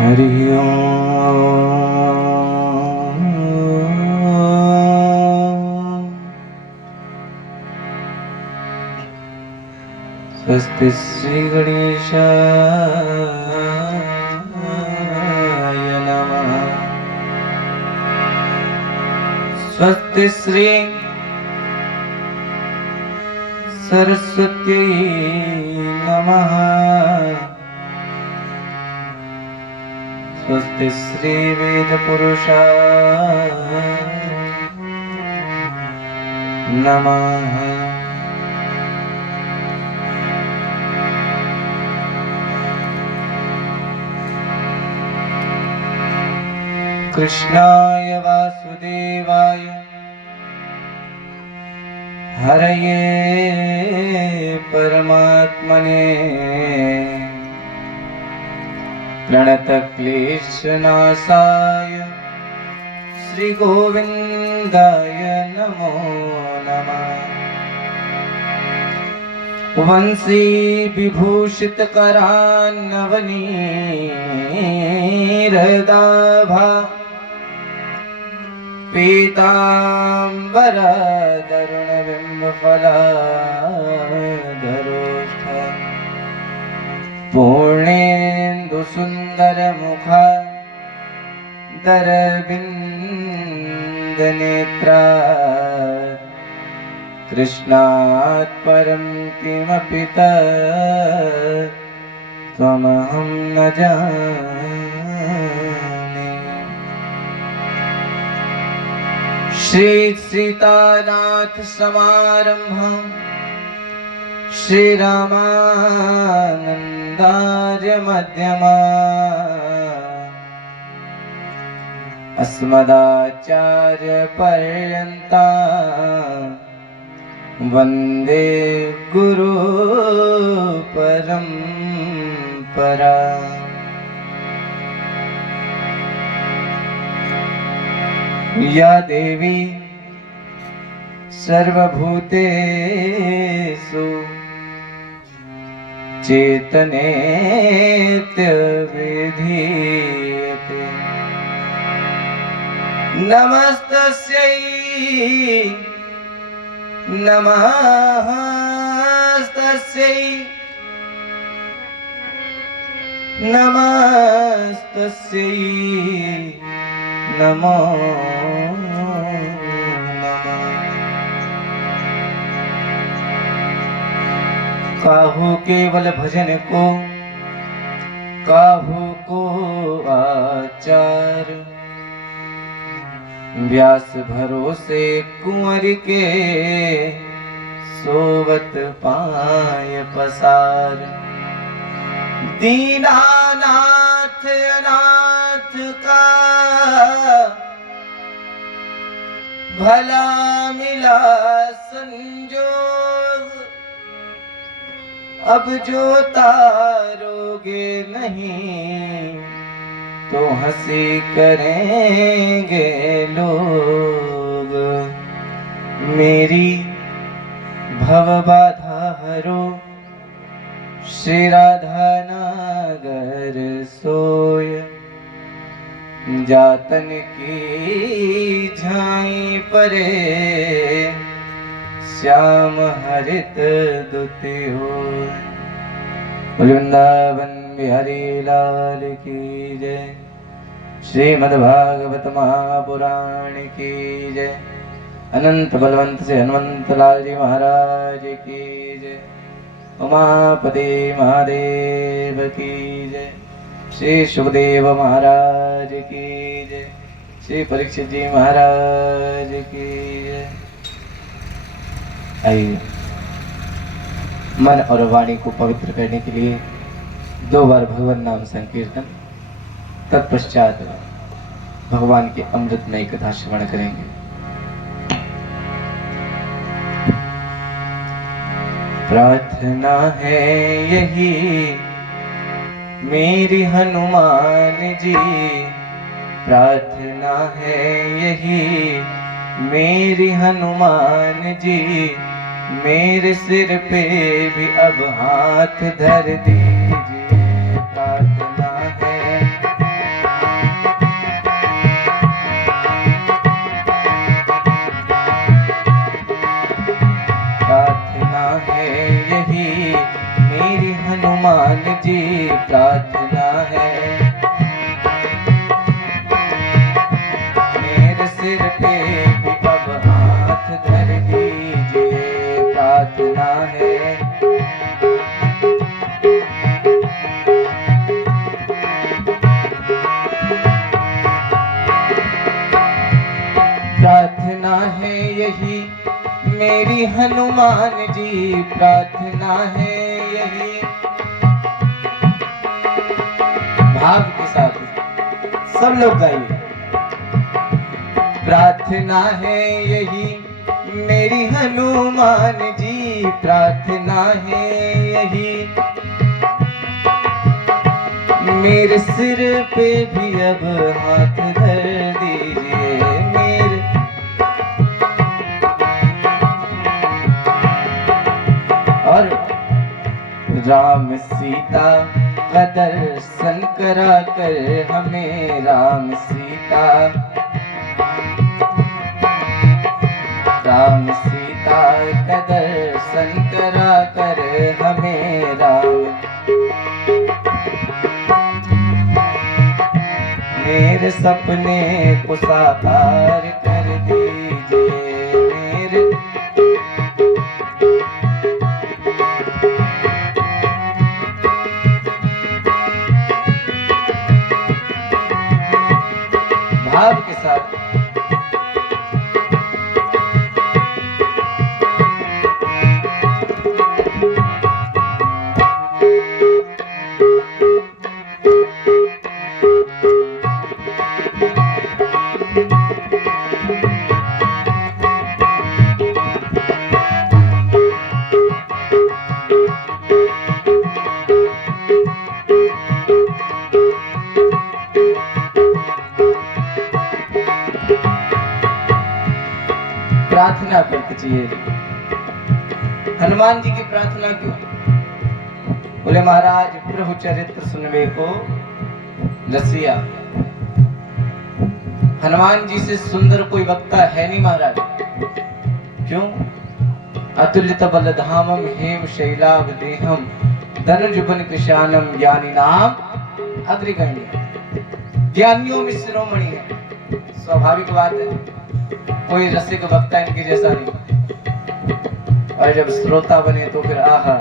हरि ओम। स्वस्ति श्री गणेशाय नमः। स्वस्ति श्री सरस्वत्यै नमः। स्वस्ति श्री वेद पुरुषाय नमः। कृष्णाय वासुदेवाय हरये परमात्मने प्रणतक्लेशनाशाय श्री गोविन्दाय नमो नमः। वंशी विभूषितकरान्नवनीरदाभा पीताम्बरधरुणबिम्बफलाधरोष्ठ पूर्णेन्दुसुन्दरमुखा दरबिन्दनेत्रा कृष्णात् परं किमपि त्वमहं न जाने। श्री सीतानाथ समारम्भं श्रीरामानन्दार्य मध्यमा अस्मदाचार्य पर्यन्ता वन्दे गुरु परम्परा। या देवी सर्वभूतेषु चेतनेत्यविधीयते। नमस्तस्यै नमस्तस्यै नमस्तस्यै नमो नमः। काहू केवल भजन को, काहू को आचार, व्यास भरोसे कुंवर के सोवत पाय पसार। दीनानाथ अनाथ का भला मिला संजोग, अब जो तारोगे नहीं तो हंसी करेंगे लोग। मेरी भव बाधा हरो श्री राधा नागर सोय। जातन की झाई परे श्याम हरित दुति हो। वृंदावन बिहारी लाल की जय। श्रीमद्भागवत महापुराण की जय। अनंत बलवंत से हनुमंत लाल जी महाराज की जय। उमापति महादेव की जय। श्री सुखदेव महाराज की जय। श्री परीक्षित जी महाराज की जय। आइए मन और वाणी को पवित्र करने के लिए 2 बार भगवान नाम संकीर्तन, तत्पश्चात भगवान की अमृतमय कथा श्रवण करेंगे। प्रार्थना है यही मेरी हनुमान जी, प्रार्थना है यही मेरी हनुमान जी। मेरे सिर पे भी अब हाथ धर दीजिए। प्रार्थना है यही मेरी हनुमान जी प्रार्थना है। मेरे सिर पे भी अब हाथ धर दीजिए प्रार्थना है। प्रार्थना है यही मेरी हनुमान जी प्रार्थना है यही। भाव के साथ सब लोग गाइए। प्रार्थना है यही मेरी हनुमान जी प्रार्थना है यही। मेरे सिर पे भी अब हाथ धर दीजिए मेरे। और राम सीता का दर्शन करा कर हमें राम सीता का दर्शन करा कर हमें राम। मेरे सपने को साकार कर दीजिए मेरे। भाव के साथ प्रार्थना करते चाहिए। हनुमान जी की प्रार्थना क्यों? बोले महाराज प्रभु चरित्र सुनवे को रसिया। हनुमान जी से सुंदर कोई वक्ता है नहीं महाराज। क्यों? अतुलित बलधामम हेम शैलाभ देहम धनुज बन कृशानम ज्ञानी नाम अग्रगण्य। ज्ञानियों में शिरोमणि है। स्वाभाविक बात है, कोई रसिक वक्ता इनके जैसा नहीं। और जब श्रोता बने तो फिर आहा,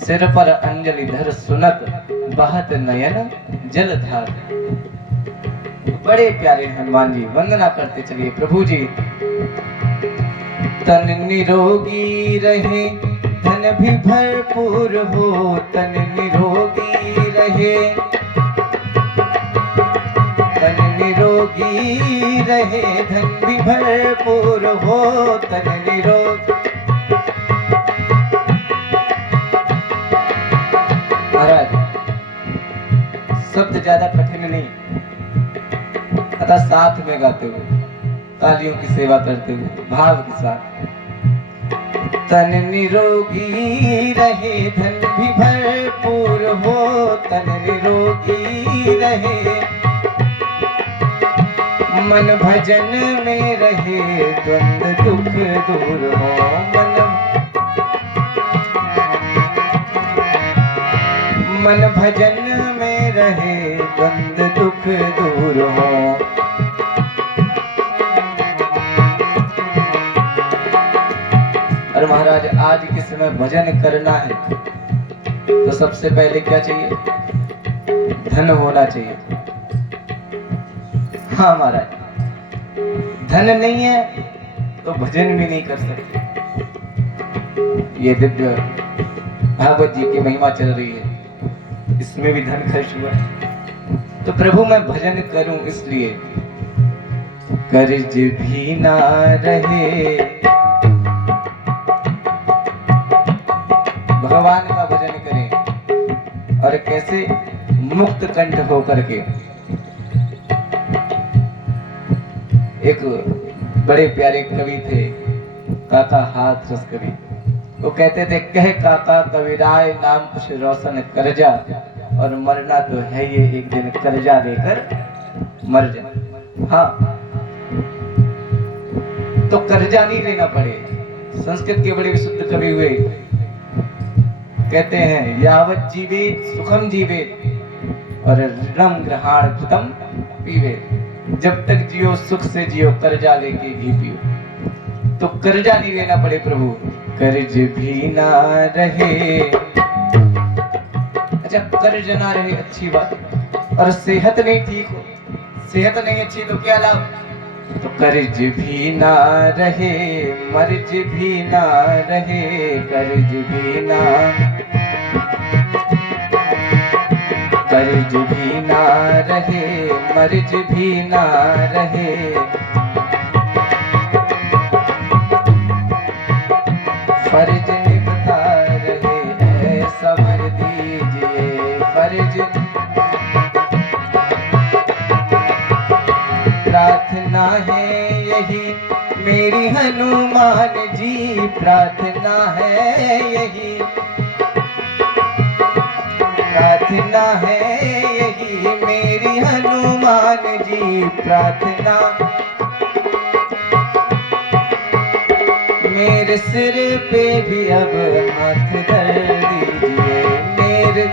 सिर पर अंजलि धर सुनत बहत नयन जलधार। बड़े प्यारे हनुमान जी, वंदना करते चलिए प्रभु जी। तन निरोगी रहे धन भी भरपूर हो, तन निरोगी रहे निरोगी रहे धन भी भरपूर हो, तन निरोग। महाराज शब्द ज्यादा कठिन नहीं, अतः साथ में गाते हुए तालियों की सेवा करते हुए भाव के साथ। तन निरोगी रहे धन भी भरपूर हो, तन निरोगी रहे मन भजन में रहे द्वंद दुख दूर हो। मन भजन में रहे द्वंद दुख दूर हो। और महाराज आज के समय भजन करना है तो सबसे पहले क्या चाहिए? धन होना चाहिए। हाँ महाराज, धन नहीं है तो भजन भी नहीं कर सकते। ये दिव्य भागवत जी की महिमा चल रही है, इसमें भी धन खर्च हुआ। तो प्रभु मैं भजन करूं इसलिए कर्ज भी ना रहे। भगवान का भजन करें और कैसे? मुक्त कंठ होकर के। एक बड़े प्यारे कवि थे काका हाथरस कवि। वो कहते थे, कह काका कविराय नाम कुछ रोशन कर जा, और मरना तो है ये एक दिन कर्जा लेकर मर जा। हाँ, तो कर्जा नहीं लेना पड़े। संस्कृत के बड़े विशुद्ध कवि हुए कहते हैं यावत जीवेत सुखम जीवेत और ऋणम ग्रहाण कृतम पीवेत। जब तक जियो सुख से जियो, कर्जा लेके घी पियो। तो कर्जा नहीं लेना पड़े प्रभु, कर्ज भी ना रहे। अच्छा, कर्ज ना रहे अच्छी बात, और सेहत नहीं ठीक हो, सेहत नहीं अच्छी तो क्या लाभ। तो कर्ज भी ना रहे, मर्ज भी ना रहे, कर्ज भी ना, कर्ज भी ना रहे, मर्ज भी ना रहे। फर्ज निभता रहे ऐसा वर दीजिए, फर्ज। प्रार्थना है यही मेरी हनुमान जी, प्रार्थना है यही, प्रार्थना है यही मेरी हनुमान जी, प्रार्थना। मेरे सिर पे भी अब हाथ धर दीजिए, मेरे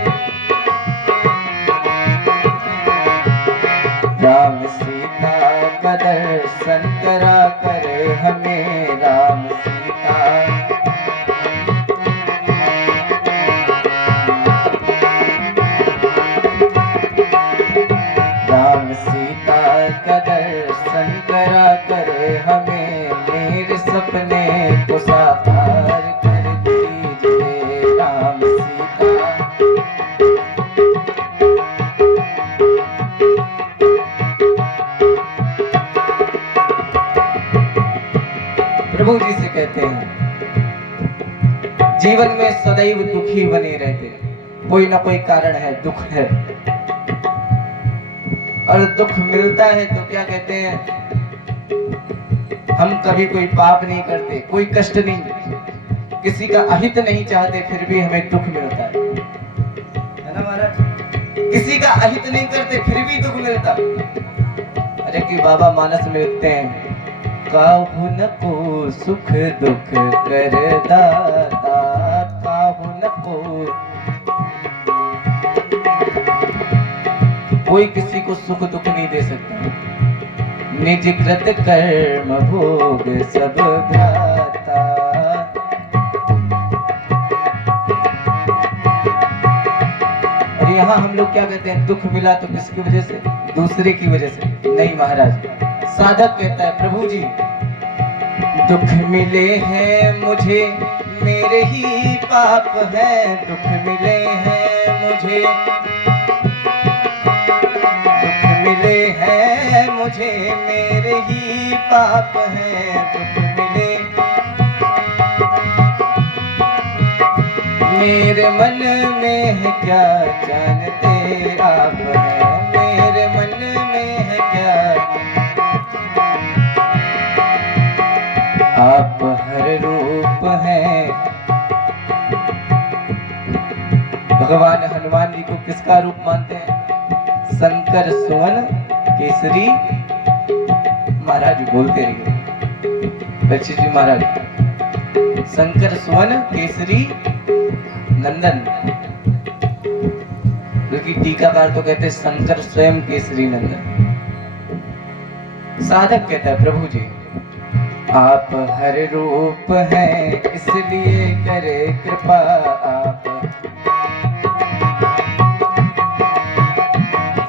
राम सीता का दर्शन करा कर हमें, राम सीता। राम सीता का दर्शन करा कर हमें, मेरे सपने को साकार कर दीजिए, राम सीता। प्रभु जी से कहते हैं जीवन में सदैव दुखी बने रहते, कोई ना कोई कारण है, दुख है। और दुख मिलता है तो क्या कहते हैं, हम कभी कोई पाप नहीं करते, कोई कष्ट नहीं, किसी का अहित नहीं चाहते, फिर भी हमें दुख मिलता है ना महाराज। किसी का अहित नहीं करते फिर भी दुख मिलता। अरे कि बाबा मानस में लिखते हैं, काहू न को सुख दुख कर दाता, काहू न को। कोई किसी को सुख दुख नहीं दे सकता। निज कृत कर्म भोग सब भ्राता। और यहाँ हम लोग क्या कहते हैं, दुख मिला तो किसकी वजह से, दूसरे की वजह से नहीं महाराज। साधक कहता है प्रभु जी दुख मिले हैं मुझे मेरे ही पाप है, दुख मिले हैं मुझे, दुख मिले हैं मुझे मेरे ही पाप है, दुख मिले। मेरे मन में है क्या जानते आप हैं, मेरे मन में है क्या। आप हर रूप हैं। भगवान हनुमान जी को किसका रूप मानते हैं, शंकर सुवन केसरी। महाराज बोलते रहिए बच्चे जी महाराज, शंकर सुवन केसरी नंदन। क्योंकि टीकाकार तो कहते हैं शंकर स्वयं केसरी नंदन। साधक कहता है प्रभु जी आप हर रूप हैं, इसलिए करे कृपा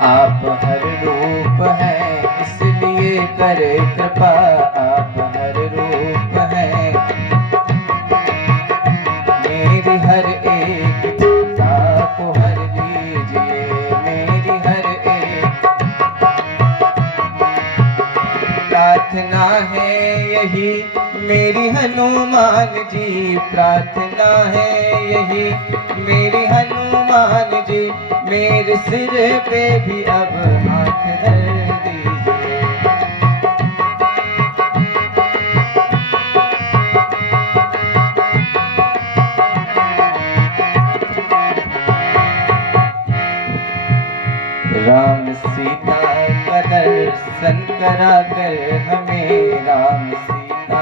आप हर रूप हैं, इसलिए करे कृपा आप हर रूप हैं। मेरी हर एक चिंता को हर लीजिए, मेरी हर एक प्रार्थना है यही मेरी हनुमान जी, प्रार्थना है यही मेरी हनुमान जी। मेरे सिर पे भी अब हाथ धर दीजिए। राम सीता का दर्शन करा कर हमें, राम सीता,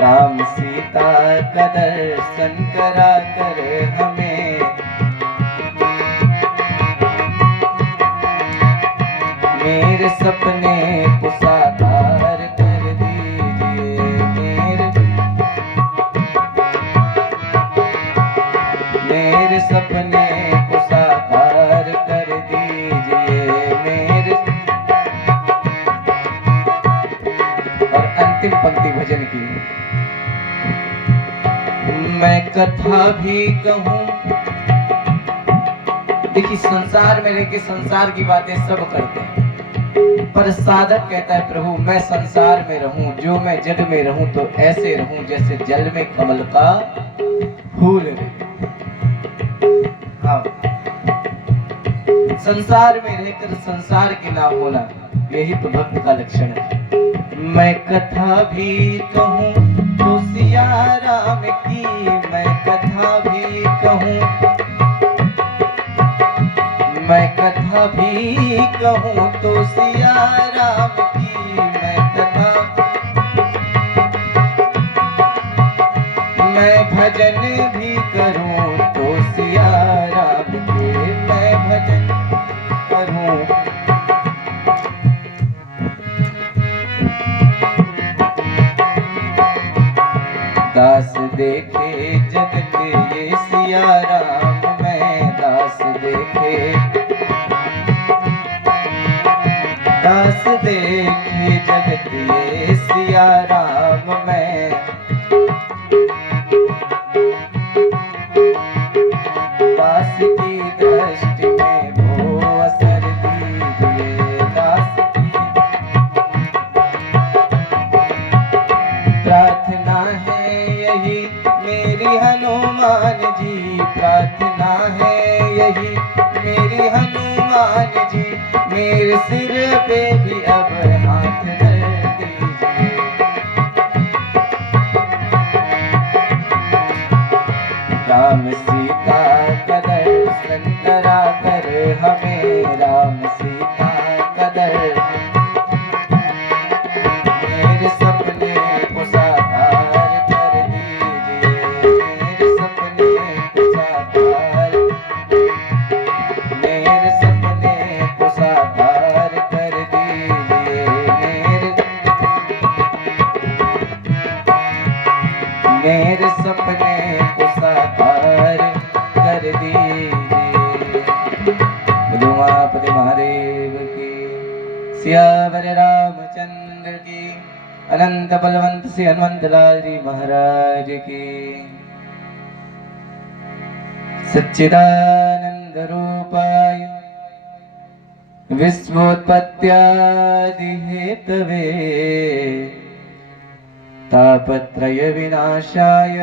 राम सीता सीता का दर्शन करा कर हमें, मेरे सपने को साकार कर दीजिए, मेरे सपने को साकार कर दीजिए मेरे। और अंतिम पंक्ति भजन की, मैं कथा भी कहूं। देखिए संसार में रहकर संसार की बातें सब करते हैं, पर साधक कहता है प्रभु मैं संसार में रहूं, जो मैं जग में रहूं तो ऐसे रहूं जैसे जल में कमल का फूल रहे। हाँ, संसार में रहकर संसार के ना होना, यही तो भक्त का लक्षण है। मैं कथा भी कहूं तो सिया राम की, मैं कथा भी कहूं, मैं कथा भी कहूं तो सिया राम की, मैं कथा, मैं भजन भी करूं तो सिया राम के, मैं भजन करूं। दास देखे जगत ये सिया राम, मैं दास देखे, दास देखे जगत ये सिया राम, मैं दास की दृष्टि में वो असर दीजिए, दास की प्रार्थना है यही मेरी हनुमान जी, प्रार्थना है यही मेरी हनुमान जी, मेरे सिर पे भी अब हाथ धर दीजिए। राम सीता का दर्शन करा कर हमें, राम सीता का दर्शन, मेरे सपने को साकार कर दीजिए, मेरे सपने को साकार, मेरे सपने को साकार कर दीजिए मेरे सपने को साकार कर दीजिए। उमापति महादेव की, सियावर रामचंद्र की, अनंत बलवंत से हनुमंत लाल जी महाराज की। सच्चिदानंद रूपाय विश्वोत्पत्त्यादि हेतवे तापत्रय विनाशाय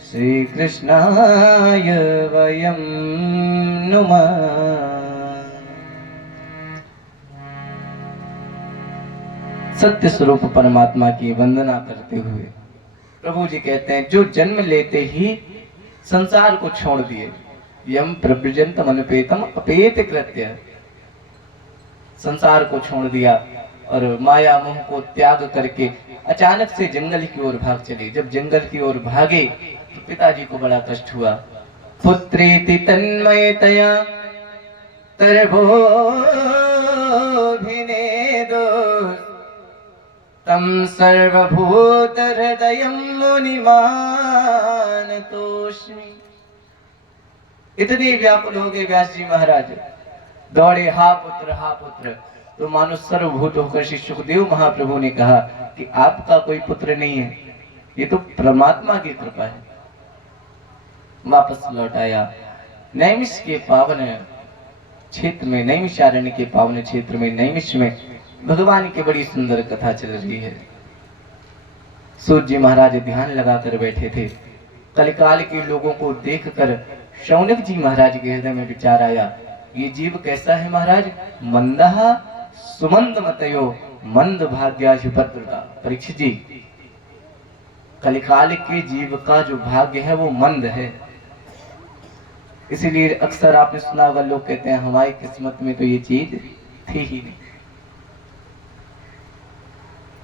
श्री कृष्णाय वयं नुमः। सत्य स्वरूप परमात्मा की वंदना करते हुए प्रभु जी कहते हैं, जो जन्म लेते ही संसार को छोड़ दिए, यम प्रव्रजंतम अनुपेतम अपेत कृत्य, संसार को छोड़ दिया और माया मोह को त्याग करके अचानक से जंगल की ओर भाग चले। जब जंगल की ओर भागे तो पिताजी को बड़ा कष्ट हुआ। पुत्रेति तन्मयतया तरभोभिनेदो तम सर्वभूत हृदयं मुनिमानतोस्मि। इतने व्याकुल हो गए व्यास जी महाराज, दौड़े हा पुत्र, तो मानो सर्वभूत होकर श्री सुखदेव महाप्रभु ने कहा कि आपका कोई पुत्र नहीं है, ये तो परमात्मा की कृपा है। वापस लौट आया। नैमिष के पावन क्षेत्र में, नैमिषारण्य के पावन क्षेत्र में, नैमिष में भगवान की बड़ी सुंदर कथा चल रही है। सूत जी महाराज ध्यान लगाकर बैठे थे। कलिकाल के लोगों को देखकर शौनक जी महाराज के हृदय में विचार आया, ये जीव कैसा है महाराज? मंदहा सुमंद मतयो मंद भाग्याशुभद्रता। परीक्षित जी, कलिकाल के जीव का जो भाग्य है वो मंद है। इसीलिए अक्सर आपने सुना होगा, लोग कहते हैं हमारी किस्मत में तो ये चीज थी ही नहीं।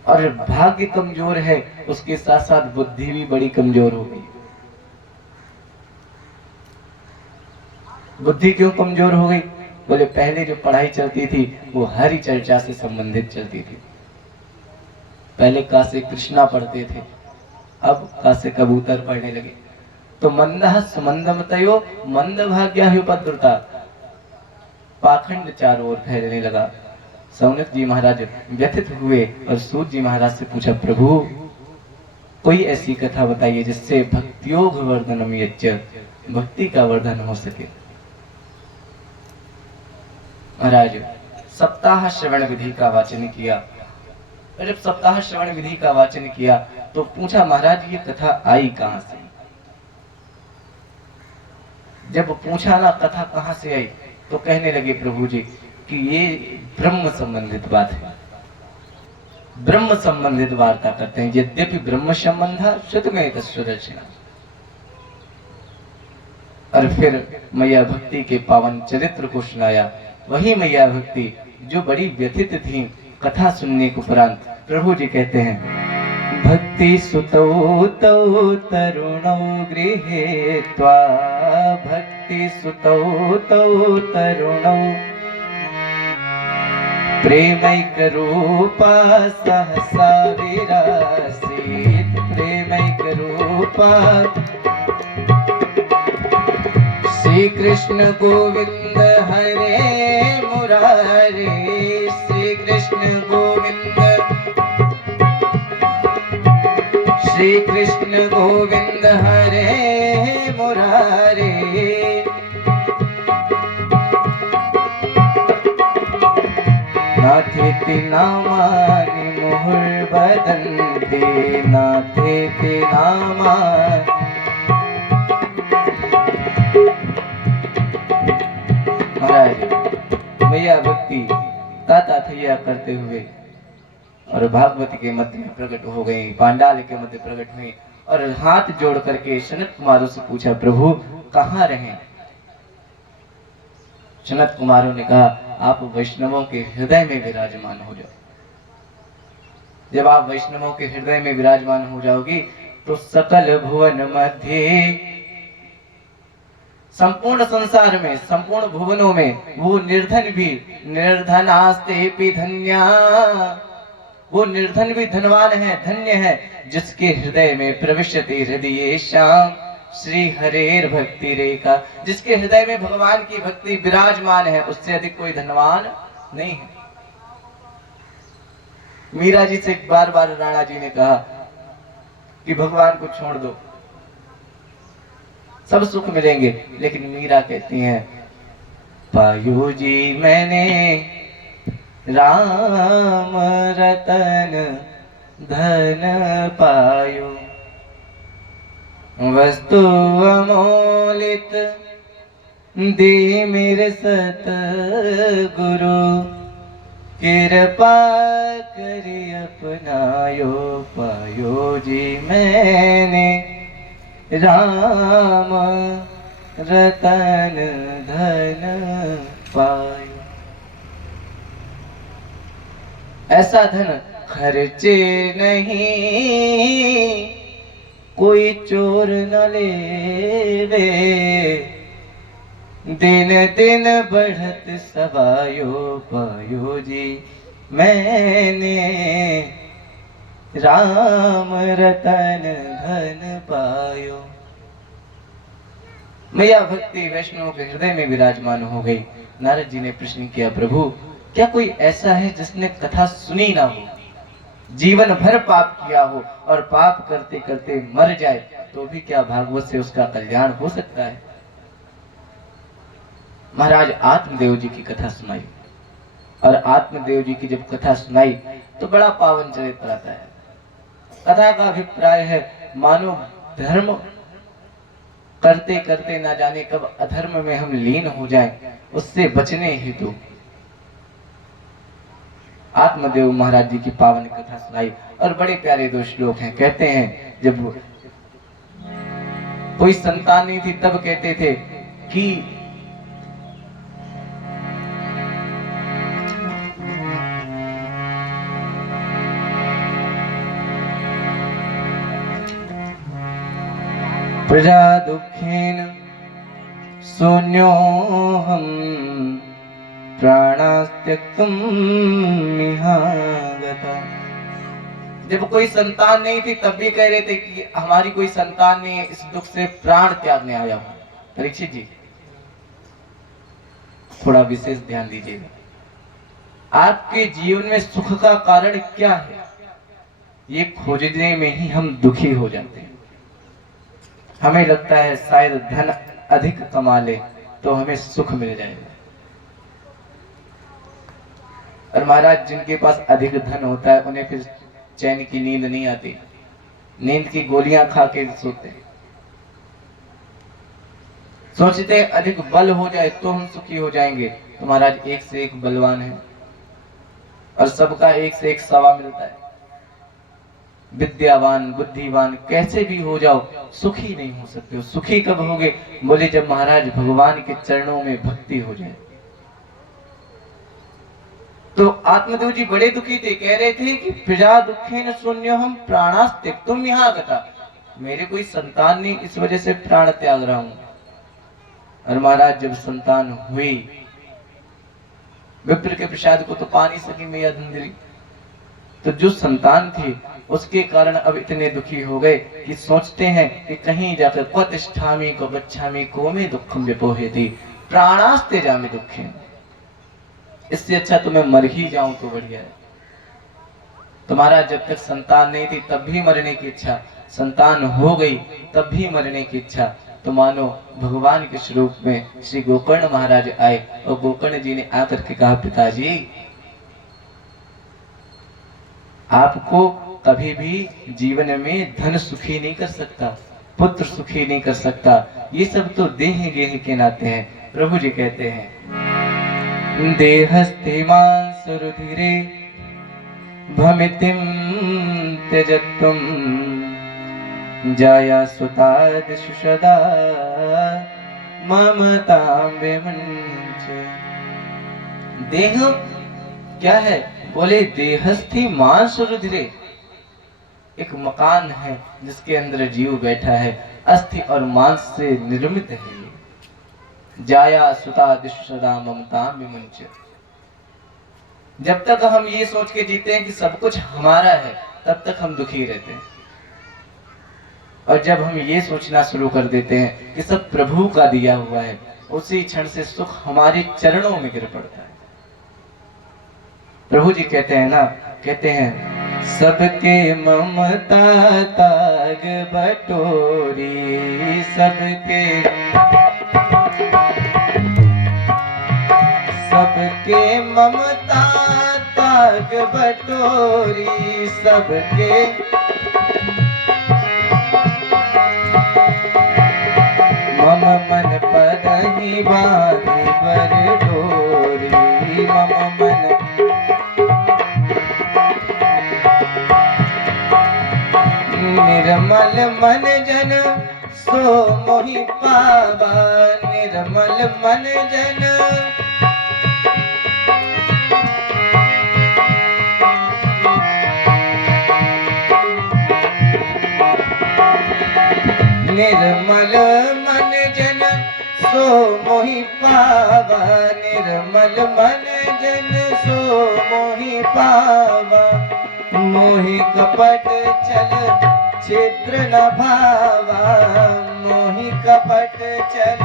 और भाग्य कमजोर है, उसके साथ साथ बुद्धि भी बड़ी कमजोर हो गई। बुद्धि क्यों कमजोर हो गई? बोले पहले जो पढ़ाई चलती थी वो हरि चर्चा से संबंधित चलती थी। पहले का से कृष्णा पढ़ते थे, अब का से कबूतर पढ़ने लगे। तो मंदः सुमंदमतयो मंद भाग्याहुपद्रुता, पाखंड चारों ओर फैलने लगा। सौनक जी महाराज व्यथित हुए और सूत जी महाराज से पूछा, प्रभु कोई ऐसी कथा बताइए जिससे भक्तियोग वर्धनम यच्च, भक्ति का वर्धन हो सके। महाराज सप्ताह श्रवण विधि का वाचन किया, और जब सप्ताह श्रवण विधि का वाचन किया तो पूछा, महाराज ये कथा आई कहां से? जब पूछा ना कथा कहां से आई, तो कहने लगे प्रभु जी कि ये ब्रह्म संबंधित बात है, ब्रह्म संबंधित वार्ता करते हैं। यद्यपि ब्रह्म संबंध श्रुतमें तस्वदर्शिना। और फिर मैया भक्ति के पावन चरित्र को सुनाया। वही मैया भक्ति जो बड़ी व्यथित थी कथा सुनने के उपरांत, प्रभु जी कहते हैं, भक्ति सुतौ तौ तरुणौ गृहे त्वा, भक्ति सुतौ तौ तरुणौ प्रेमैक रूपा सहसा विरासीत, प्रेमैक रूपा श्री कृष्ण गोविंद हरे मुरारे, श्री कृष्ण गोविंद, श्री कृष्ण गोविंद हरे मुरारे, नाथेति नामानि मुहुर्वदन्ति, नाथेति नामानि। महाराज मैया भक्ति ताता थैया करते हुए और भागवती के मध्य में प्रकट हो गई, पांडाल के मध्य प्रकट हुई और हाथ जोड़ करके सनत कुमारों से पूछा, प्रभु कहाँ रहे? सनत कुमारों ने कहा, आप वैष्णवों के हृदय में विराजमान हो जाओ। जब आप वैष्णवों के हृदय में विराजमान हो जाओगी तो सकल भुवन मध्य, संपूर्ण संसार में, संपूर्ण भुवनों में वो निर्धन भी निर्धनास्ते धन्या, वो निर्धन भी धनवान है, धन्य है, जिसके हृदय में प्रविशति हृदय श्याम श्री हरेर भक्ति रेखा, जिसके हृदय में भगवान की भक्ति विराजमान है, उससे अधिक कोई धनवान नहीं है। मीरा जी से बार बार राणा जी ने कहा कि भगवान को छोड़ दो, सब सुख मिलेंगे, लेकिन मीरा कहती हैं, पायो जी मैंने राम रतन धन पायो, वस्तु अमोलित दे मेरे सत गुरु, कृपा करि अपनायो, पायो जी मैंने राम रतन धन पायो। ऐसा धन खर्चे नहीं, कोई चोर न लेवे, दिन दिन बढ़त सवायो, पायो जी मैंने राम रतन धन पायो। मैया भक्ति वैष्णव के हृदय में विराजमान हो गई। नारद जी ने प्रश्न किया, प्रभु क्या कोई ऐसा है जिसने कथा सुनी ना हो, जीवन भर पाप किया हो और पाप करते करते मर जाए, तो भी क्या भागवत से उसका कल्याण हो सकता है? महाराज आत्मदेव जी की कथा सुनाई, और आत्मदेव जी की जब कथा सुनाई तो बड़ा पावन चरित्र आता है। कथा का अभिप्राय है, मानो धर्म करते करते ना जाने कब अधर्म में हम लीन हो जाएं, उससे बचने हेतु आत्मदेव महाराज जी की पावन कथा सुनाई। और बड़े प्यारे दो श्लोक हैं। कहते हैं, जब कोई संतान नहीं थी तब कहते थे कि प्रजा दुखेन शून्योऽहं प्राणास्त्यक्तुं मिहागता। जब कोई संतान नहीं थी तब भी कह रहे थे कि हमारी कोई संतान नहीं है, इस दुख से प्राण त्यागने आया हूं। परीक्षित जी थोड़ा विशेष ध्यान दीजिएगा। आपके जीवन में सुख का कारण क्या है, ये खोजने में ही हम दुखी हो जाते हैं। हमें लगता है शायद धन अधिक कमा ले तो हमें सुख मिल जाएगा। और महाराज जिनके पास अधिक धन होता है उन्हें फिर चैन की नींद नहीं आती, नींद की गोलियां खा के सोते हैं। सोचते हैं अधिक बल हो जाए तो हम सुखी हो जाएंगे। तो महाराज एक से एक बलवान है और सबका एक से एक सवा मिलता है। विद्यावान बुद्धिवान कैसे भी हो जाओ सुखी नहीं हो सकते हो। सुखी कब होगे? बोले जब महाराज भगवान के चरणों में भक्ति हो जाए। तो आत्मदेव जी बड़े दुखी थे, कह रहे थे कि प्रजा दुखेन शून्योऽहं प्राणास्त्यक्तुं मिहागता। मेरे कोई संतान नहीं, इस वजह से प्राण त्याग रहा हूं। और महाराज जब संतान हुई, विप्र के प्रसाद को तो पा नहीं सकी मैया धुंधली, तो जो संतान थी उसके कारण अब इतने दुखी हो गए कि सोचते हैं कि कहीं जाकर क्वतिष्ठामि को गच्छामि को में दुखम व्यपोहेति प्राणास्त्यजामि दुखे। इससे अच्छा तो मैं मर ही जाऊं तो बढ़िया है। तुम्हारा जब तक संतान नहीं थी तब भी मरने की इच्छा, संतान हो गई तब भी मरने की इच्छा। तो मानो भगवान के स्वरूप में श्री गोकर्ण महाराज आए और गोकर्ण जी ने आकर के कहा, पिताजी आपको कभी भी जीवन में धन सुखी नहीं कर सकता, पुत्र सुखी नहीं कर सकता, ये सब तो देह गेह के नाते हैं। प्रभु जी कहते हैं देहस्ते मांस रुधिरे भमितिं त्यजत्वं जाया सुतादिषु सदा ममतां विमुञ्चे। देह क्या है? बोले देहस्थी मांस रुधिरे, एक मकान है जिसके अंदर जीव बैठा है, अस्थि और मांस से निर्मित है ये। जाया सुतादिषु सदा ममतां विमुञ्चे। जब तक हम ये सोच के जीते हैं कि सब कुछ हमारा है तब तक हम दुखी रहते हैं। और जब हम ये सोचना शुरू कर देते हैं कि सब प्रभु का दिया हुआ है, उसी क्षण से सुख हमारे चरणों में गिर पड़ता है। प्रभु जी कहते हैं ना, कहते हैं सबके ममता ताग बटोरी, सबके ममता ताग बटोरी, सबके मम मन पदहि बांधि बर डोरी, मम मन निर्मल मन जन सो मोहि पावा, निर्मल मन जन निर्मल मन जन सो मोहि पावा, निर्मल मन जन सो मोहि पावा। मोहि कपट चल छिद्र न भावा, मोहि कपट चल।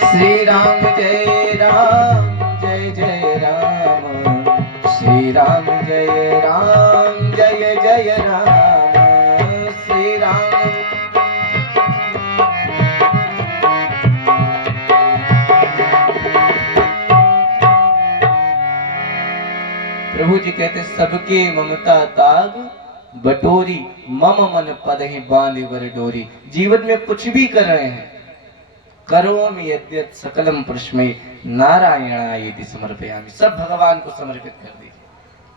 श्री राम जय राम जय जय राम, श्री राम जय राम जय जय राम, श्री राम। प्रभु जी कहते सबके ममता ताग बटोरी, मम मन पदहि बांधि बर डोरी। जीवन में कुछ भी कर रहे हैं, करोमि यद्यत् सकलम परस्मै नारायणायेति समर्पयामि, सब भगवान को समर्पित कर दीजिए,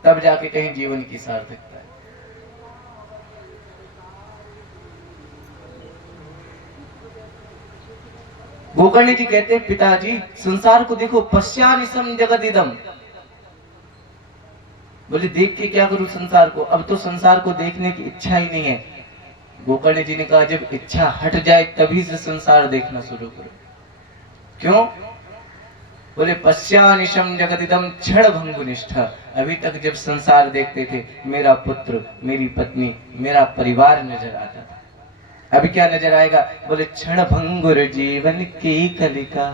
तब जाके कहीं जीवन की सार्थकता है। गोकर्ण जी कहते हैं पिताजी संसार को देखो, पश्यानिसम जगदिदम। बोले देख के क्या करूं संसार को, अब तो संसार को देखने की इच्छा ही नहीं है। गोकर्ण जी ने कहा जब इच्छा हट जाए तभी से संसार देखना शुरू करो। क्यों? बोले पश्यानिशम जगदिदम क्षण भंगुनिष्ठा। अभी तक जब संसार देखते थे मेरा पुत्र, मेरी पत्नी, मेरा परिवार नजर आता था। अभी क्या नजर आएगा? बोले क्षण भंगुर जीवन की कलिका।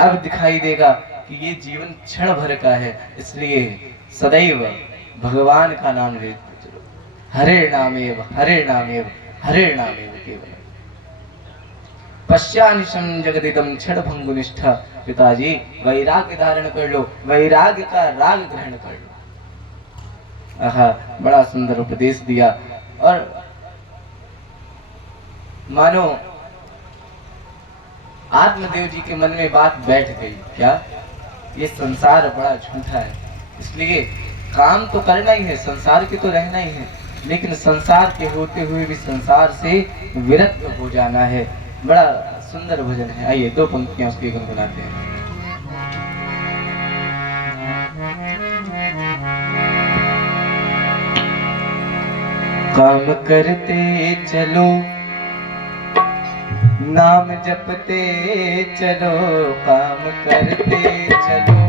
अब दिखाई देगा कि ये जीवन क्षण भर का है, इसलिए सदैव भगवान का नाम लेते चलो। हरे नामेव हरे नामेव हरे नामेव केवल। पश्यानिशम जगदिदम क्षण भंगुनिष्ठा। पिताजी वैराग्य धारण कर लो, वैराग्य का राग ग्रहण कर लो। आहा, बड़ा सुंदर उपदेश दिया। और मानो आत्मदेव जी के मन में बात बैठ गई। क्या? ये संसार बड़ा झूठा है, इसलिए काम तो करना ही है, संसार के तो रहना ही है, लेकिन संसार के होते हुए भी संसार से विरक्त हो जाना है। बड़ा सुंदर भजन है, आइए दो पंक्तियां उसकी गुनगुनाते हैं। काम करते चलो, नाम जपते चलो, काम करते चलो,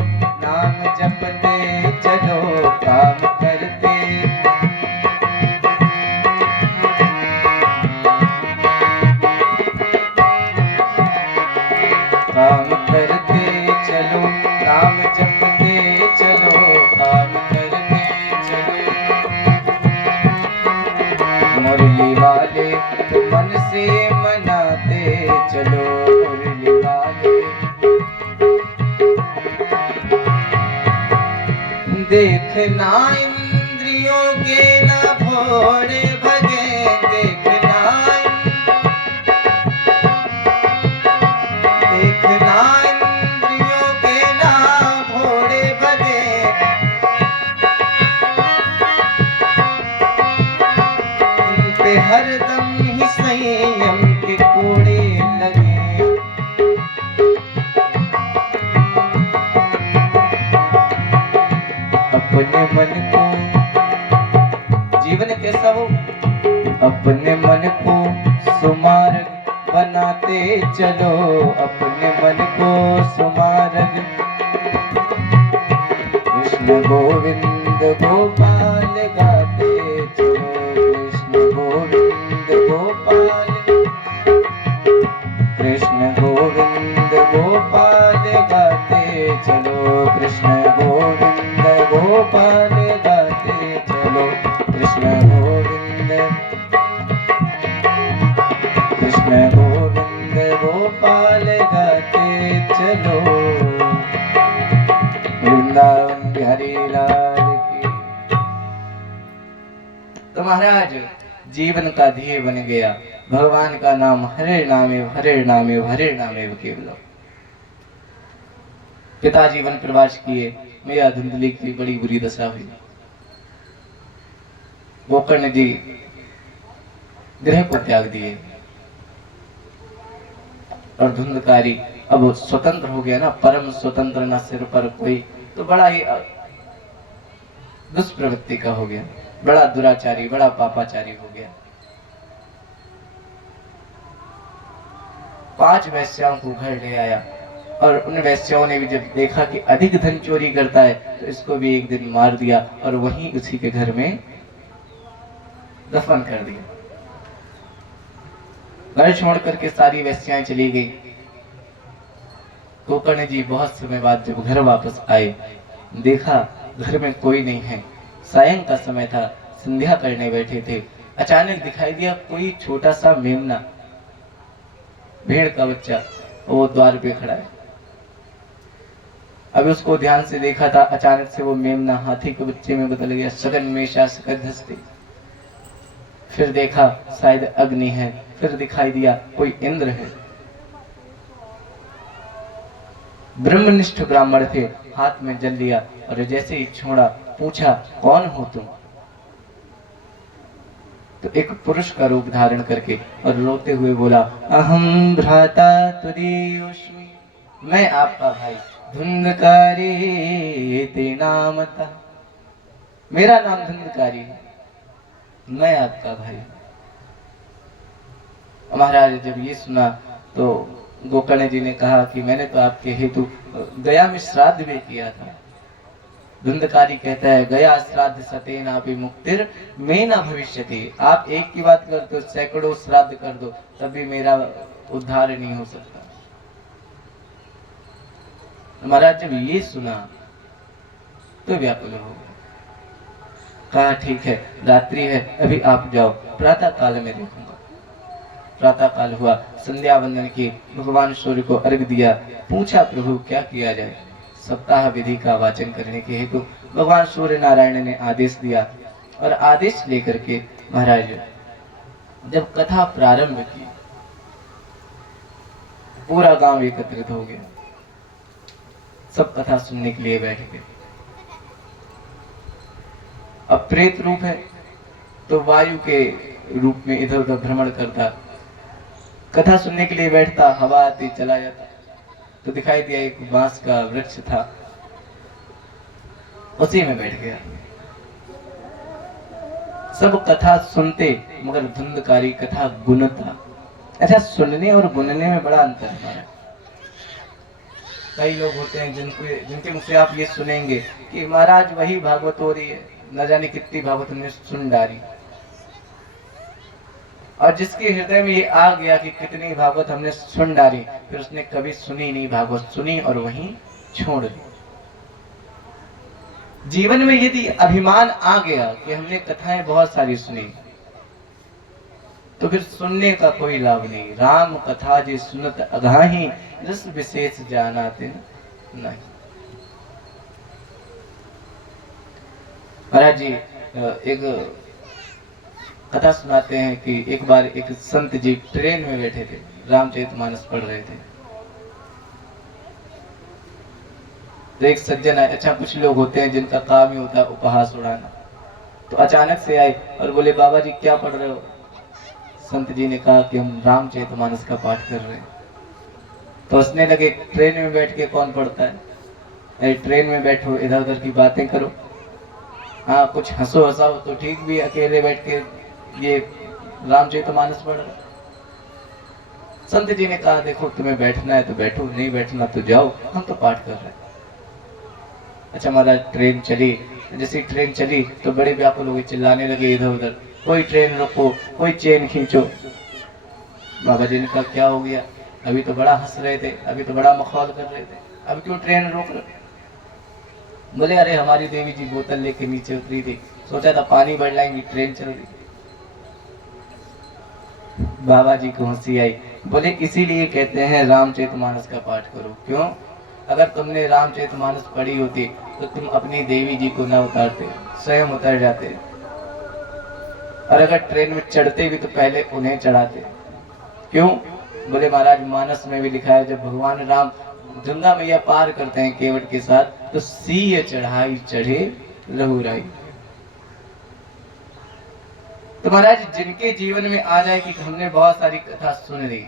नाम जपते चलो, काम करते। काम करते चलो, नाम जपते चलो, काम करते चलो। मुरली वाले तो मन से मनाते चलो, मुरली वाले। देखना इंद्रियों के ना भोरे भगे, देखना इंद्रियों के ना भोरे भगे। उन पे हरदम ही संयम के कोड़े लगे। अपने मन को, जीवन कैसा हो? अपने मन को सुमार्ग बनाते चलो, अपने मन को सुमार्ग। कृष्ण गोविंद गोपाल गाते चलो, कृष्ण गोविंद गोपाल। कृष्ण गोविंद गोपाल गाते चलो, कृष्ण गोविंद गोपाल गाते चलो, कृष्ण गोविंद, कृष्ण गोविंद गोपाल गाते चलो। वृंदावन बिहारी लाल की। तो महाराज जीवन का ध्येय बन गया भगवान का नाम, हरे नामेव हरे नामेव हरे नामेव केवलम। पिताजी वन प्रवास किए, मैया धुंधली की बड़ी बुरी दशा हुई। गोकर्ण जी गृह को त्याग दिए और धुंधकारी अब स्वतंत्र हो गया ना, परम स्वतंत्र, ना सिर पर कोई, तो बड़ा ही दुष्प्रवृत्ति का हो गया, बड़ा दुराचारी, बड़ा पापाचारी हो गया। 5 वैश्याओं को घर ले आया और उन वैश्याओं ने भी जब देखा कि अधिक धन चोरी करता है तो इसको भी एक दिन मार दिया और वहीं उसी के घर में दफन कर दिया। घर छोड़ करके सारी वैश्याएं चली गई। गोकर्ण जी बहुत समय बाद जब घर वापस आए, देखा घर में कोई नहीं है। सायं का समय था, संध्या करने बैठे थे। अचानक दिखाई दिया कोई छोटा सा मेमना, भेड़ का बच्चा, वो द्वार पे खड़ा है। अभी उसको ध्यान से देखा था, अचानक से वो मेमना हाथी के बच्चे में बदल गया। सगन मेषा सकद हस्ती। फिर देखा शायद अग्नि है, फिर दिखाई दिया कोई इंद्र है। ब्रह्मनिष्ठ ब्राह्मण थे, हाथ में जल लिया और जैसे ही छोड़ा, पूछा कौन हो तुम? तो एक पुरुष का रूप धारण करके और रोते हुए बोला, अहम भ्राता तुरीयोष्मि, मैं आपका भाई धुंधकारी ते नामता, मेरा नाम धुंधकारी है। मैं आपका भाई। महाराज जब ये सुना तो गोकर्ण जी ने कहा कि मैंने तो आपके हेतु गया में श्राद्ध भी किया था। धुंधकारी कहता है गया श्राद्ध सतेना भी मुक्तिर में ना भविष्यति। आप एक की बात करते हो, सैकड़ों श्राद्ध कर दो तब भी मेरा उद्धार नहीं हो सकता। महाराज जब ये सुना तो व्याकुल हो गया। कहा ठीक है, रात्रि है, अभी आप जाओ, प्रातः काल में देखूंगा। प्रातः काल हुआ, संध्या वंदन की, भगवान सूर्य को अर्घ दिया, पूछा प्रभु क्या किया जाए। सप्ताह विधि का वाचन करने के हेतु भगवान सूर्य नारायण ने आदेश दिया और आदेश लेकर के महाराज जब कथा प्रारंभ की पूरा गांव एकत्रित हो गया, सब कथा सुनने के लिए बैठ गए। अब प्रेत रूप है तो वायु के रूप में इधर उधर भ्रमण करता, कथा सुनने के लिए बैठता, हवा आती चला जाता। तो दिखाई दिया एक बांस का वृक्ष था, उसी में बैठ गया। सब कथा सुनते मगर धुंधकारी कथा गुनता। अच्छा, सुनने और गुनने में बड़ा अंतर है। कई लोग होते हैं जिनके मुख से आप ये सुनेंगे कि महाराज वही भागवत हो रही है, न जाने कितनी भागवत हमने सुन डाली। और जिसके हृदय में ये आ गया कि कितनी भागवत हमने सुन डाली, फिर उसने कभी सुनी नहीं भागवत, सुनी और वहीं छोड़ दी। जीवन में यदि अभिमान आ गया कि हमने कथाएं बहुत सारी सुनी, तो फिर सुनने का कोई लाभ नहीं। राम कथा जी सुनत अघाही, रस विशेष जानाते नहीं। महाराज जी एक कथा सुनाते हैं कि एक बार एक संत जी ट्रेन में बैठे थे, रामचरितमानस पढ़ रहे थे। तो एक सज्जन आए। अच्छा, कुछ लोग होते हैं जिनका काम ही होता है उपहास उड़ाना। तो अचानक से आए और बोले बाबा जी क्या पढ़ रहे हो। संत जी ने कहा कि हम रामचरितमानस का पाठ कर रहे हैं। तो हंसने लगे, ट्रेन में बैठ के कौन पढ़ता है, अरे ट्रेन में बैठो, इधर उधर की बातें करो। हाँ, कुछ हंसो हंसाओ तो ठीक भी, अकेले बैठ के ये रामचरितमानस पढ़ रहे। संत जी ने कहा देखो तुम्हें बैठना है तो बैठो, नहीं बैठना तो जाओ, हम तो पाठ कर रहे हैं। अच्छा महाराज, ट्रेन चली। जैसे ट्रेन चली तो बड़े व्याकुल हो गए, चिल्लाने लगे इधर उधर, कोई ट्रेन रोको, कोई चेन खींचो। बाबा जी ने कहा क्या हो गया, अभी तो बड़ा हंस रहे थे, अभी तो बड़ा मखौल कर रहे थे, अब क्यों ट्रेन रोक रहे। बोले अरे हमारी देवी जी बोतल लेके नीचे उतरी थी, सोचा था पानी भर लाएंगी, ट्रेन चल रही। बाबा जी को हंसी आई। बोले इसीलिए कहते हैं रामचरितमानस का पाठ करो। क्यों? अगर तुमने रामचरितमानस पढ़ी होती तो तुम अपनी देवी जी को न उतारते, स्वयं उतर जाते। और अगर ट्रेन में चढ़ते भी तो पहले उन्हें चढ़ाते। क्यों? बोले महाराज मानस में भी लिखा है जब भगवान राम गंगा मैया पार करते हैं केवट के साथ तो सीय चढ़ाई चढ़े रघुराई। तो महाराज जिनके जीवन में आ जाए कि हमने बहुत सारी कथा सुन ली।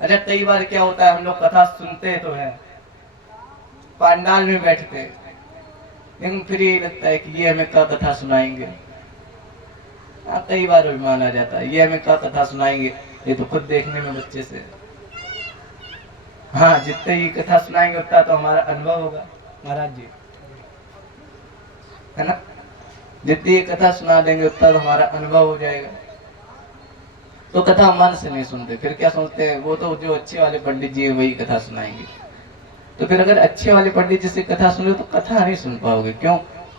अच्छा, कई बार क्या होता है हम लोग कथा सुनते तो हैं, पंडाल में बैठते, लेकिन फिर ये लगता है कि ये हमें क्या कथा सुनाएंगे। कई बार अभिमान आ जाता है, ये हमें क्या कथा सुनाएंगे, ये तो खुद देखने में बच्चे से। हाँ, जितने ये कथा सुनाएंगे उतना तो हमारा अनुभव होगा महाराज जी, है ना। जितनी ये कथा सुना देंगे उतना तो हमारा अनुभव हो जाएगा। तो कथा मन से नहीं सुनते, फिर क्या सोचते हैं वो तो जो अच्छे वाले पंडित जी है वही कथा सुनाएंगे। तो फिर अगर अच्छे वाले पंडित जी से कथा सुनो तो कथा नहीं सुन पाओगे। क्यों?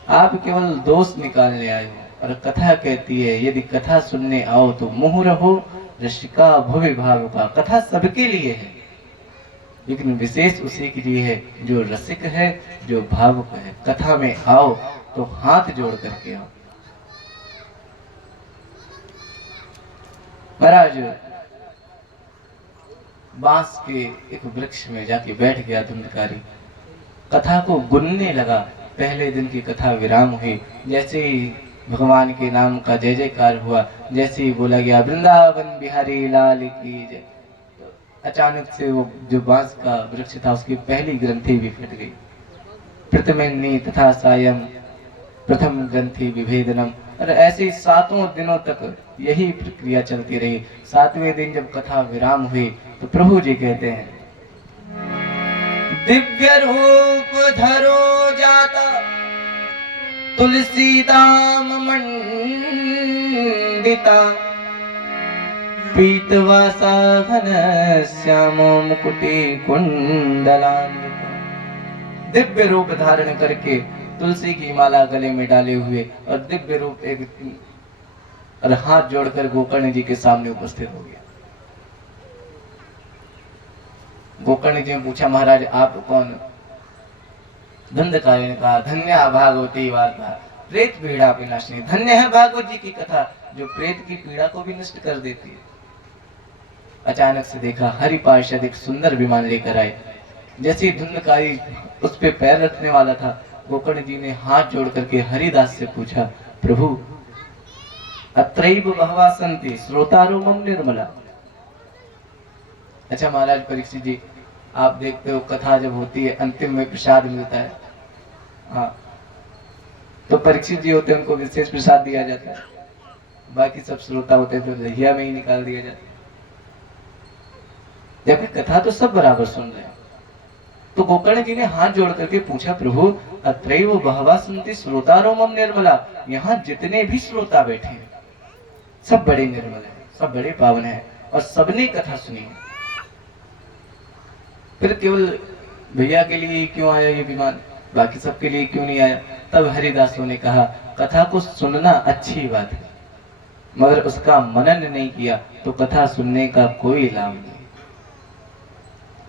आप केवल दोष निकालने आए हो। और कथा कहती है यदि कथा सुनने आओ तो मुँह रहो रसिका भव्य भाव का। कथा सबके लिए है, लेकिन विशेष उसी के लिए है जो रसिक है, जो भावुक है। कथा में आओ तो हाथ जोड़ करके आओ। महाराज बांस के एक वृक्ष में जाके बैठ गया धुंधकारी, कथा को गुनने लगा। पहले दिन की कथा विराम हुई, जैसे ही भगवान के नाम का जय जयकार हुआ, जैसे ही बोला गया वृंदावन बिहारी लाल की जय, अचानक से वो जो बांस का वृक्ष था उसकी पहली ग्रंथि भी फट गई। प्रथमेन्नी तथा सायं प्रथम ग्रंथि विभेदनम और ऐसे ही 7 दिनों तक यही प्रक्रिया चलती रही। 7वें दिन जब कथा विराम हुई तो प्रभु जी कहते हैं, दिव्य रूप धरो जाता तुलसी दाम मंडिता, पीतवासा घन श्यामो मुकुटी कुंडलान्विता। दिव्य रूप धारण करके तुलसी की माला गले में डाले हुए और दिव्य रूप एक और हाथ जोड़कर गोकर्ण जी के सामने उपस्थित हो गया। गोकर्ण जी ने पूछा, महाराज आप कौन? धुंधकारी ने कहा, धन्य भागवती वार्ता प्रेत पीड़ा विनाशिनी। धन्य है भागवत जी की कथा जो प्रेत की पीड़ा को भी नष्ट कर देती है। अचानक से देखा हरि पार्षद एक सुंदर विमान लेकर आए। जैसे ही धुंधकारी उस पे पैर रखने वाला था, गोकर्ण जी ने हाथ जोड़ करके हरिदास से पूछा, प्रभु अत्रैव बहवा सन्ति श्रोतारो मम निर्मला। अच्छा महाराज परीक्षित जी, आप देखते हो कथा जब होती है अंतिम में प्रसाद मिलता है, हाँ, तो परीक्षित जी होते हैं उनको विशेष प्रसाद दिया जाता है, बाकी सब श्रोता होते हैं तो दहिया में ही निकाल दिया जाता है। जबकि कथा तो सब बराबर सुन रहे हैं। तो गोकर्ण जी ने हाथ जोड़ करके पूछा, प्रभु अत्रैव बहवा सन्ति श्रोतारो मम निर्मला। यहाँ जितने भी श्रोता बैठे हैं सब बड़े निर्मल हैं, सब बड़े पावन हैं और सबने कथा सुनी है। फिर केवल भैया के लिए क्यों आया ये विमान, बाकी सबके लिए क्यों नहीं आया? तब हरिदासों ने कहा, कथा को सुनना अच्छी बात है, मगर उसका मनन नहीं किया तो कथा सुनने का कोई लाभ नहीं।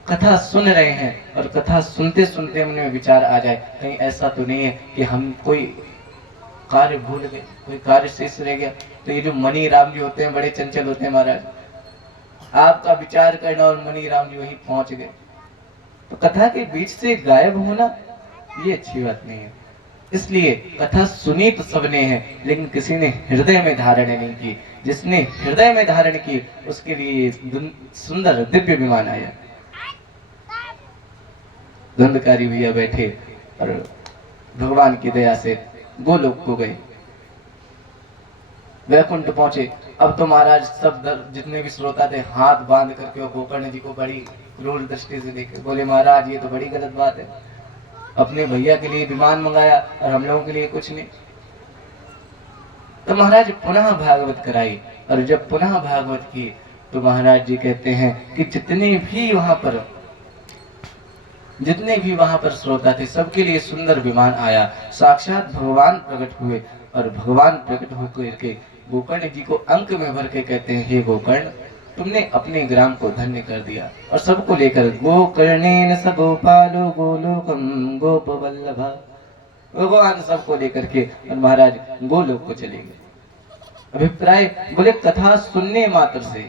कथा सुन रहे हैं और कथा सुनते सुनते मन में विचार आ जाए, कहीं ऐसा तो नहीं है कि हम कोई कार्य भूल गए, कोई कार्य शेष रह गया। तो ये जो मनी राम जी होते हैं बड़े चंचल होते हैं महाराज, आपका विचार करना और मनी राम जी वहीं पहुंच गए, तो कथा के बीच से गायब होना ये अच्छी बात नहीं है। इसलिए कथा सुनी तो सबने है, लेकिन किसी ने हृदय में धारण नहीं की। जिसने हृदय में धारण की उसके लिए सुंदर दिव्य विमान आया। धुंधकारी भैया बैठे और भगवान की दया से गोलोक को गए, वैकुंठ पहुंचे। अब तो महाराज सब जितने भी श्रोता थे हाथ बांध करके और गोकर्ण जी को बड़ी क्रूर दृष्टि से देखे, बोले महाराज ये तो बड़ी गलत बात है, अपने भैया के लिए विमान मंगाया और हम लोगों के लिए कुछ नहीं। तो महाराज पुनः भागवत कराई और जब पुनः भागवत की तो महाराज जी कहते हैं कि जितने भी वहां पर श्रोता थे सबके लिए सुंदर विमान आया। साक्षात भगवान प्रकट हुए और भगवान प्रकट होकर के गोकर्ण जी को अंक में भर के कहते हैं, हे गोकर्ण तुमने अपने ग्राम को धन्य कर दिया। और सबको लेकर गोकर्णेन स गोपालो गोलोकम गोपवल्लभा, भगवान सबको लेकर के और महाराज गोलोक को चले गए। अभिप्राय बोले कथा सुनने मात्र से,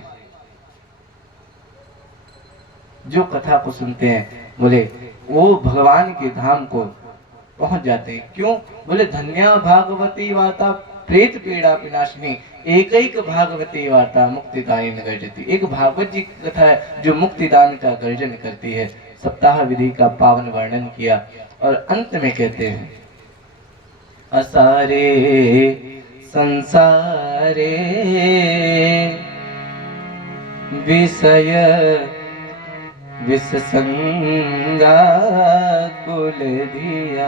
जो कथा को सुनते हैं बोले वो भगवान के धाम को पहुंच जाते हैं। क्यों? बोले धन्या भागवती वार्ता प्रेत पीड़ा विनाशिनी, एक भागवती वार्ता मुक्तिदायिन गर्जती। एक भागवत जी की कथा है जो मुक्तिदान का गर्जन करती है। सप्ताह विधि का पावन वर्णन किया और अंत में कहते हैं, असारे संसारे विषय विसंगा कुल दिया।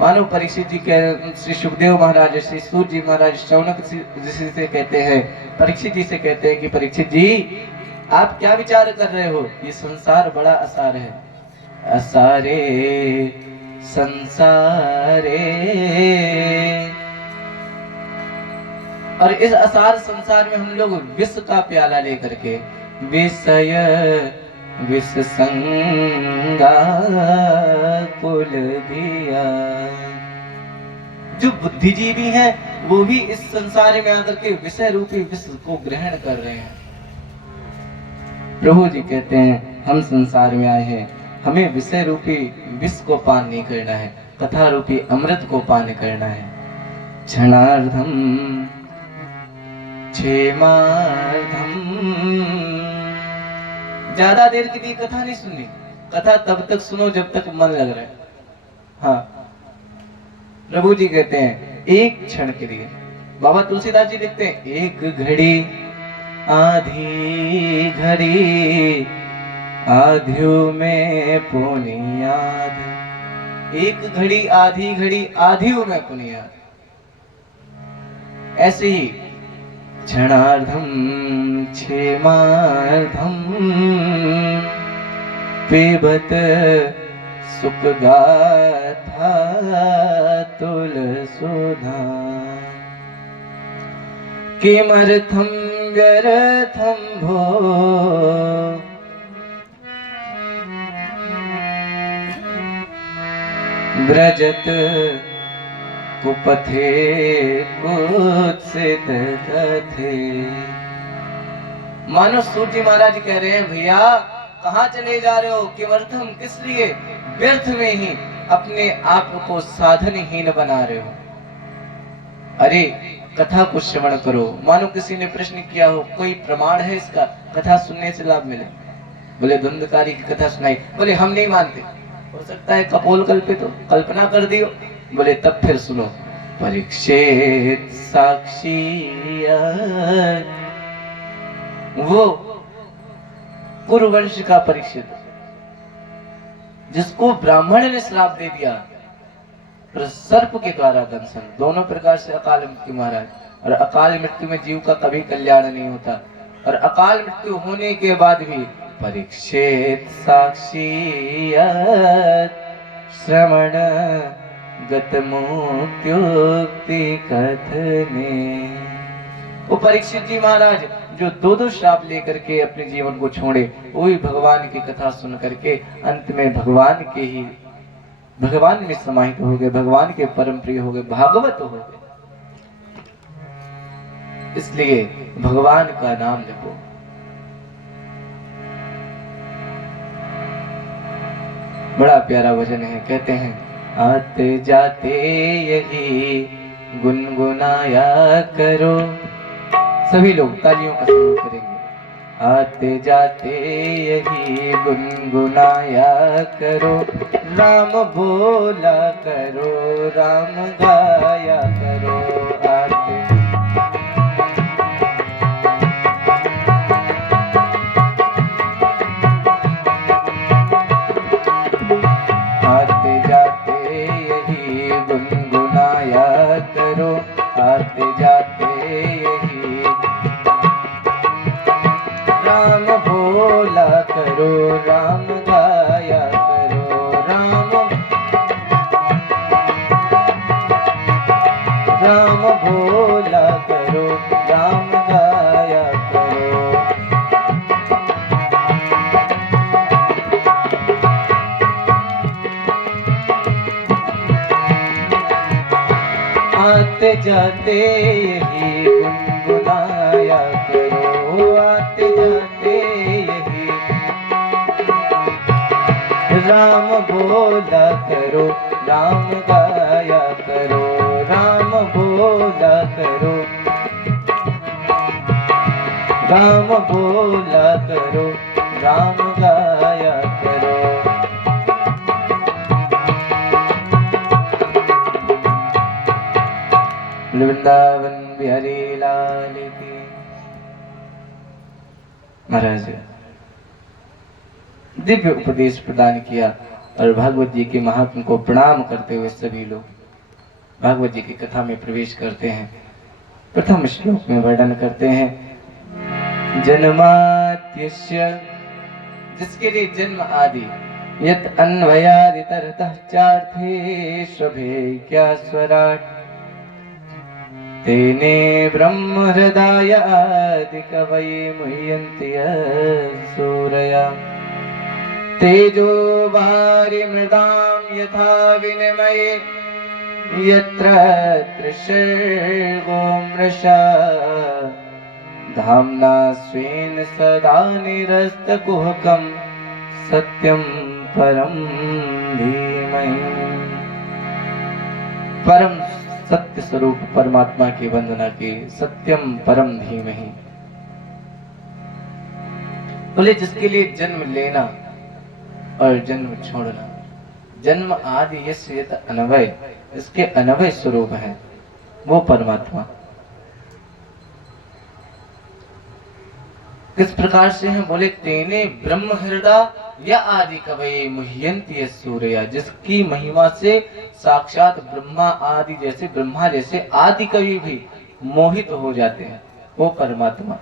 मानो परीक्षित जी के श्री सुखदेव महाराज, श्री सूत जी महाराज शौनक ऋषि से कहते हैं, परीक्षित जी से कहते हैं कि परीक्षित जी आप क्या विचार कर रहे हो, ये संसार बड़ा असार है। असारे संसारे, और इस असार संसार में हम लोग विष का प्याला लेकर के विषय विष संगा कुल दिया। जो बुद्धिजीवी हैं वो भी इस संसार में आकर के विषय रूपी विष को ग्रहण कर रहे हैं। प्रभु जी कहते हैं हम संसार में आए हैं, हमें विषय रूपी विष को पान नहीं करना है, कथा रूपी अमृत को पान करना है। क्षणार्धम क्षेमार्धम, ज्यादा देर के लिए कथा नहीं सुननी। कथा तब तक सुनो जब तक मन लग रहा है। हाँ, प्रभु जी कहते हैं एक क्षण के लिए। बाबा तुलसीदास जी लिखते हैं एक घड़ी आधी घड़ी आधियों में पुनियाद। एक घड़ी आधियों में पुनियाद। ऐसे ही क्षणार्धम क्षेमार्धम पिबत सुख गाथा तुलसुधा किमर्थम व्यर्थम भो व्रजत कुपथे कुत्सित कथे। मानो सूर्य महाराज कह रहे हैं भैया कहाँ चले जा रहे हो, किमर्थम किस लिए, व्यर्थ में ही अपने आप को साधनहीन बना रहे हो। अरे कथा को श्रवण करो। मानो किसी ने प्रश्न किया हो कोई प्रमाण है इसका कथा सुनने से लाभ मिले। बोले धुंधकारी की कथा सुनाई। बोले हम नहीं मानते, हो सकता है कपोल कल्पित हो, कल्पना कर दियो। बोले तब फिर सुनो। परीक्षित साक्षी वो कुरुवंश का परीक्षित जिसको ब्राह्मण ने श्राप दे दिया सर्प के द्वारा दंशन, दोनों प्रकार से अकाल मृत्यु महाराज। और अकाल मृत्यु में जीव का कभी कल्याण नहीं होता। और अकाल मृत्यु होने के बाद भी परीक्षित साक्षी श्रवण गत मुक्त्युक्ति कथने। वो परीक्षित जी महाराज जो दो श्राप लेकर के अपने जीवन को छोड़े, वही भगवान की कथा सुन करके अंत में भगवान में समाहित हो गए, भगवान के परम प्रिय हो गए, भागवत हो गए। इसलिए भगवान का नाम जपो। बड़ा प्यारा भजन है। कहते हैं आते जाते यही गुनगुनाया करो। सभी लोग तालियों का सहयोग करेंगे। आते जाते यही गुनगुनाया करो, राम बोला करो, राम गाया करो। आते जाते यही गुनगुनाया करो, आते जाते यही राम बोला करो, राम गाया करो। राम बोला करो, राम गाया करो। आते जाते यही गुनगुनाया करो, आते जाते यही राम बोला करो, राम गाया करो। राम बोला करो, राम बोला करो, राम गाया करो। वृंदावन बिहारी लाल की। महाराज दिव्य उपदेश प्रदान किया और भागवत जी के महात्म को प्रणाम करते हुए सभी लोग भागवत जी की कथा में प्रवेश करते हैं। प्रथम श्लोक में वर्णन करते हैं जन्माद्यस्य, जिसके लिए जन्म आदि, यत अन्वयादितरतः चार्थे स्वभेक्या स्वराट, तेने ब्रह्म हृदय आदि कवये मुह्यन्ति सूरया, तेजो वारि मृदां यथा विनिमये यत्र त्रिशर्गो मृषा, धाम्ना स्वेन सदा निरस्तकुहकं सत्यं परं धीमहि। परम सत्य स्वरूप परमात्मा की वंदना की, सत्यम परम धीमहि। बोले जिसके लिए जन्म लेना और जन्म छोड़ना जन्म आदि यस्य यत अनवय, इसके अनवय स्वरूप है वो परमात्मा। किस प्रकार से हैं? बोले तेने ब्रह्म हृदय या आदि कवये मुह्यन्ति सूर्या, जिसकी महिमा से साक्षात ब्रह्मा आदि जैसे ब्रह्मा जैसे आदि कवि भी मोहित हो जाते हैं, वो परमात्मा।